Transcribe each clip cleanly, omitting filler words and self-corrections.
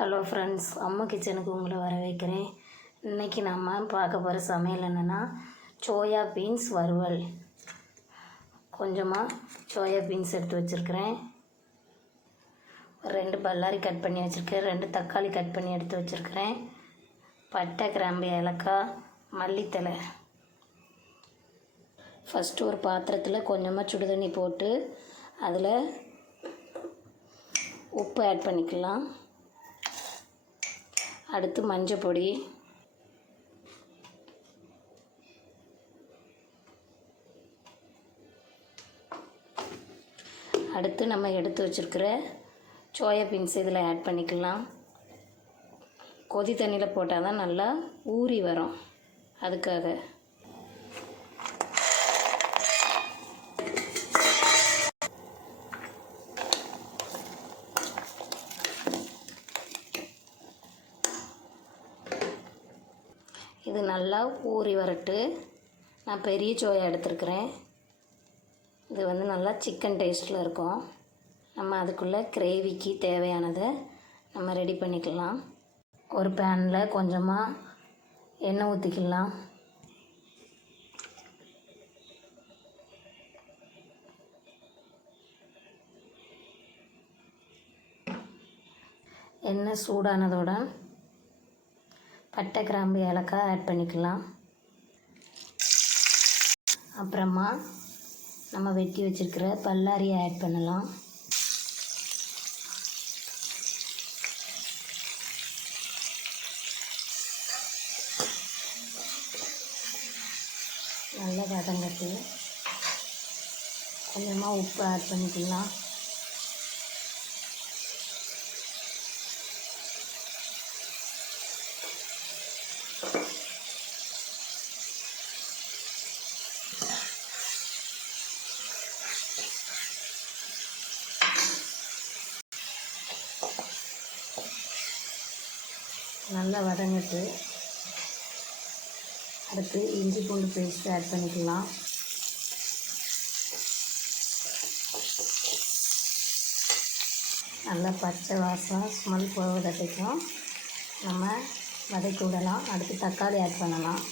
Hello friends, அம்மா கிச்சனுக்கு உங்களை வரவேற்கிறேன். இன்றைக்கி நம்ம பார்க்க போகிற சமையல் என்னென்னா சோயா பீன்ஸ் வறுவல். கொஞ்சமாக சோயா பீன்ஸ் எடுத்து வச்சுருக்கிறேன். 2 பல்லாரி கட் பண்ணி வச்சுருக்கேன். 2 தக்காளி கட் பண்ணி எடுத்து வச்சுருக்கிறேன். பட்டை, கிராம்பு, ஏலக்காய், மல்லித்தழை. ஃபஸ்ட்டு ஒரு பாத்திரத்தில் கொஞ்சமாக சுடுதண்ணி போட்டு அதில் உப்பு ஆட் பண்ணிக்கலாம். அடுத்து மஞ்சள் பொடி, அடுத்து நம்ம எடுத்து வச்சுருக்கிற சோயா பீன்ஸ் இதில் ஆட் பண்ணிக்கலாம். கொதி தண்ணியில் போட்டால் தான் நல்லா ஊறி வரும், அதுக்காக. இது நல்லா ஊறி வரட்டு. நான் பெரிய சோயா எடுத்துருக்கிறேன். இது நல்லா சிக்கன் டேஸ்ட்டில் இருக்கும். நம்ம அதுக்குள்ளே கிரேவிக்கு தேவையானதை நம்ம ரெடி பண்ணிக்கலாம். ஒரு பேனில் கொஞ்சமாக எண்ணெய் ஊற்றிக்கலாம். எண்ணெய் சூடானதோட பட்டை, கிராம்பு, ஏலக்காய் ஆட் பண்ணிக்கலாம். அப்புறமா நம்ம வெட்டி வச்சுருக்கிற பல்லாரியை ஆட் பண்ணலாம். நல்லா வதங்கட்டு கொஞ்சமாக உப்பு ஆட் பண்ணிக்கலாம். நல்லா வதங்கிட்டு அடுத்து இஞ்சி பூண்டு பேஸ்ட் ஆட் பண்ணிக்கலாம். நல்லா பச்சை வாசம் ஸ்மெல் போவதற்கும் நம்ம வதக்கி விடலாம். அடுத்து தக்காளி ஆட் பண்ணலாம்.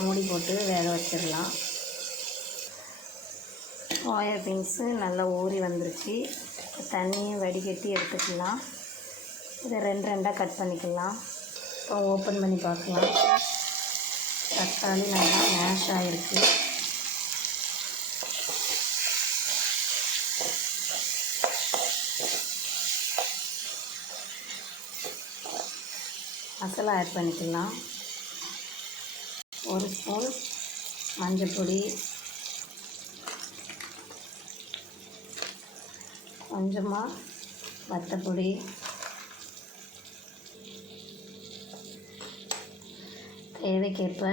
மூடி போட்டு வேக வச்சிடலாம். சோயா பீன்ஸு நல்லா ஊறி வந்துருச்சு. தண்ணியை வடிகட்டி எடுத்துக்கலாம். இதை 2 கட் பண்ணிக்கலாம். இப்போ ஓப்பன் பண்ணி பார்க்கலாம். தக்காளி நல்லா மேஷ் ஆகிருக்கு. மசாலா ஆட் பண்ணிக்கலாம். 1 ஸ்பூன் மஞ்சள் பொடி, கொஞ்சமாக வத்தப்பொடி, தேவைக்கேற்ப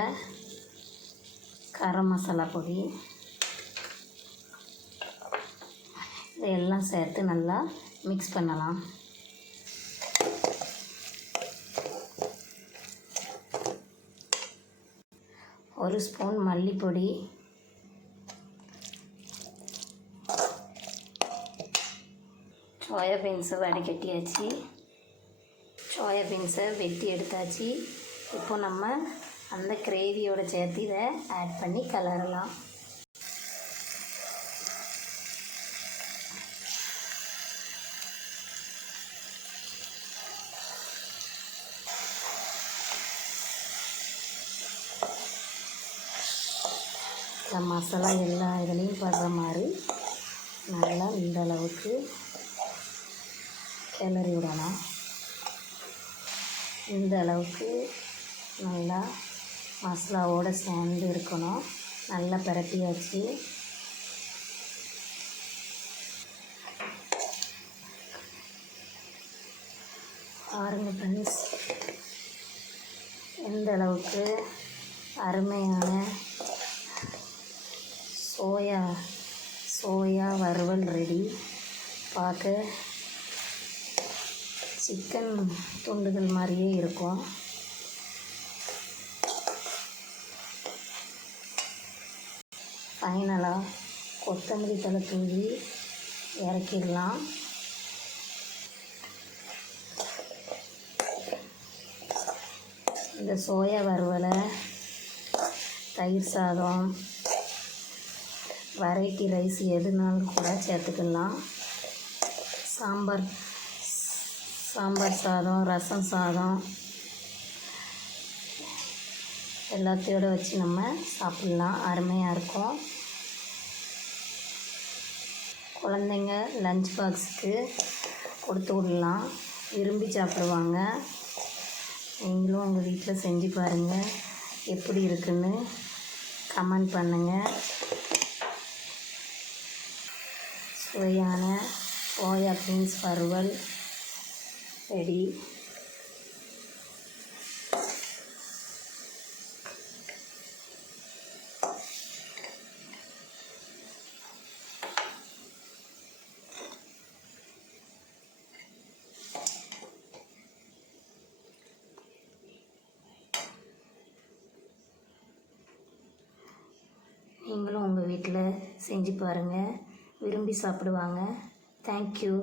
கரம் மசாலா பொடி, இதையெல்லாம் சேர்த்து நல்லா மிக்ஸ் பண்ணலாம். ஒரு ஸ்பூன் மல்லிப்பொடி, சோயா பீன்ஸை வடிகட்டியாச்சு. சோயா பீன்ஸை வெட்டி எடுத்தாச்சு. இப்போ நம்ம அந்த கிரேவியோட சேர்த்து இதை ஆட் பண்ணி கலரலாம். மசாலா எல்லா இதுலேயும் படுற மாதிரி நல்லா இந்த அளவுக்கு கிளறி விடலாம். இந்த அளவுக்கு நல்லா மசாலாவோடு சேர்ந்து இருக்கணும். நல்லா பிரட்டியாச்சு. பாருங்க ஃப்ரெண்ட்ஸ், எந்த அளவுக்கு அருமையான சோயா வறுவல் ரெடி. பார்க்க சிக்கன் துண்டுகள் மாதிரியே இருக்கும். ஃபைனலாக கொத்தமல்லி தழை தூவி இறக்கிடலாம். இந்த சோயா வறுவலை தயிர் சாதம், வெரைட்டி ரைஸ் எதுனாலும் கூட சேர்த்துக்கலாம். சாம்பார் சாதம், ரசம் சாதம் எல்லாத்தையோடு வச்சு நம்ம சாப்பிட்லாம். அருமையாக இருக்கும். குழந்தைங்க லஞ்ச் பாக்ஸுக்கு கொடுத்து விடலாம், விரும்பி சாப்பிடுவாங்க. நீங்களும் உங்கள் வீட்டில் செஞ்சு பாருங்கள், எப்படி இருக்குன்னு கமெண்ட் பண்ணுங்கள். சுவையான சோயா பீன்ஸ் வறுவல் ரெடி. நீங்களும் உங்கள் வீட்டில் செஞ்சு பாருங்கள், விரும்பி சாப்பிடுவாங்க. தேங்க்யூ.